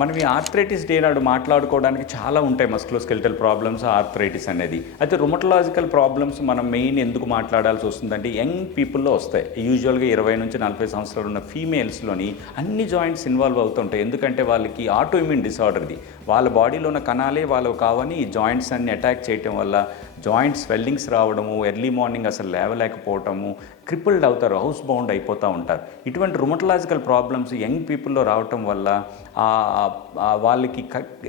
మనం ఈ arthritis day నాడు మాట్లాడుకోవడానికి చాలా ఉంటాయి మస్కులోస్కెలిటల్ ప్రాబ్లమ్స్ ఆర్థరైటిస్ అనేది. అయితే రుమటలాజికల్ ప్రాబ్లమ్స్ మనం మెయిన్ ఎందుకు మాట్లాడాల్సి వస్తుందంటే యంగ్ పీపుల్లో వస్తాయి. యూజువల్గా 20 నుంచి 40 సంవత్సరాలు ఉన్న ఫీమేల్స్లోని అన్ని జాయింట్స్ ఇన్వాల్వ్ అవుతుంటాయి. ఎందుకంటే వాళ్ళకి ఆటో ఇమ్యూన్ డిసార్డర్ ఇది. వాళ్ళ బాడీలో ఉన్న కణాలే వాళ్ళకు కావని ఈ జాయింట్స్ అన్ని అటాక్ చేయటం వల్ల జాయింట్ స్వెల్లింగ్స్ రావడము, ఎర్లీ మార్నింగ్ అసలు లేవలేకపోవటము, క్రిపుల్డ్ అవుతారు, హౌస్ బౌండ్ అయిపోతూ ఉంటారు. ఇటువంటి రుమటలాజికల్ ప్రాబ్లమ్స్ యంగ్ పీపుల్లో రావటం వల్ల వాళ్ళకి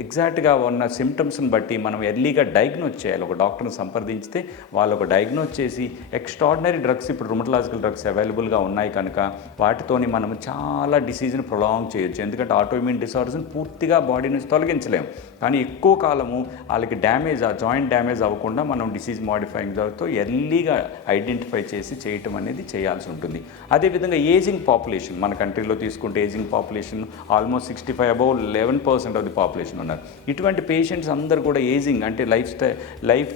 ఎగ్జాక్ట్గా ఉన్న సిమ్టమ్స్ని బట్టి మనం ఎర్లీగా డయాగ్నోజ్ చేయాలి. ఒక డాక్టర్ని సంప్రదించితే వాళ్ళు ఒక డయాగ్నోజ్ చేసి ఎక్స్ట్రాడినరీ డ్రగ్స్, ఇప్పుడు రుమటలాజికల్ డ్రగ్స్ అవైలబుల్గా ఉన్నాయి కనుక వాటితోని మనం చాలా డిసీజ్ని ప్రొలాంగ్ చేయొచ్చు. ఎందుకంటే ఆటోఇమ్యూన్ డిసార్డర్స్ని పూర్తిగా బాడీ నుంచి తొలగించలేము, కానీ ఎక్కువ కాలము వాళ్ళకి డ్యామేజ్, ఆ జాయింట్ డ్యామేజ్ అవ్వకుండా మనం డిసీజ్ మాడిఫైయింగ్ డ్రగ్తో ఎర్లీగా ఐడెంటిఫై చేసి చేయటం అనేది చేయాల్సి ఉంటుంది. అదేవిధంగా ఏజింగ్ పాపులేషన్, మన కంట్రీలో తీసుకుంటే ageing population almost 65 above 11% of the population ఉన్నారు. ఇటువంటి పేషెంట్స్ అందరూ కూడా ఏజింగ్ అంటే లైఫ్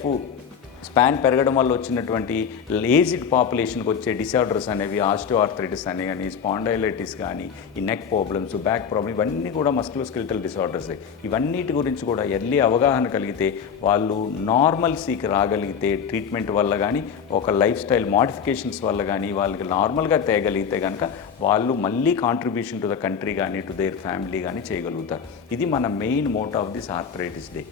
స్పాన్ పెరగడం వల్ల వచ్చినటువంటి ఏజ్డ్ పాపులేషన్కి వచ్చే డిసార్డర్స్ అనేవి ఆస్టియోఆర్థరైటిస్ అని కానీ, స్పాండైలైటిస్ కానీ, ఈ నెక్ ప్రాబ్లమ్స్, బ్యాక్ ప్రాబ్లమ్, ఇవన్నీ కూడా మస్కులోస్కెలిటల్ డిసార్డర్స్. ఇవన్నిటి గురించి కూడా ఎర్లీ అవగాహన కలిగితే, వాళ్ళు నార్మల్సీకి రాగలిగితే ట్రీట్మెంట్ వల్ల కానీ, ఒక లైఫ్ స్టైల్ మోడిఫికేషన్స్ వల్ల కానీ వాళ్ళకి నార్మల్గా తేగలిగితే కనుక వాళ్ళు మళ్ళీ కాంట్రిబ్యూషన్ టు ద కంట్రీ కానీ, టు దేర్ ఫ్యామిలీ కానీ చేయగలుగుతారు. ఇది మన main motto of this arthritis day.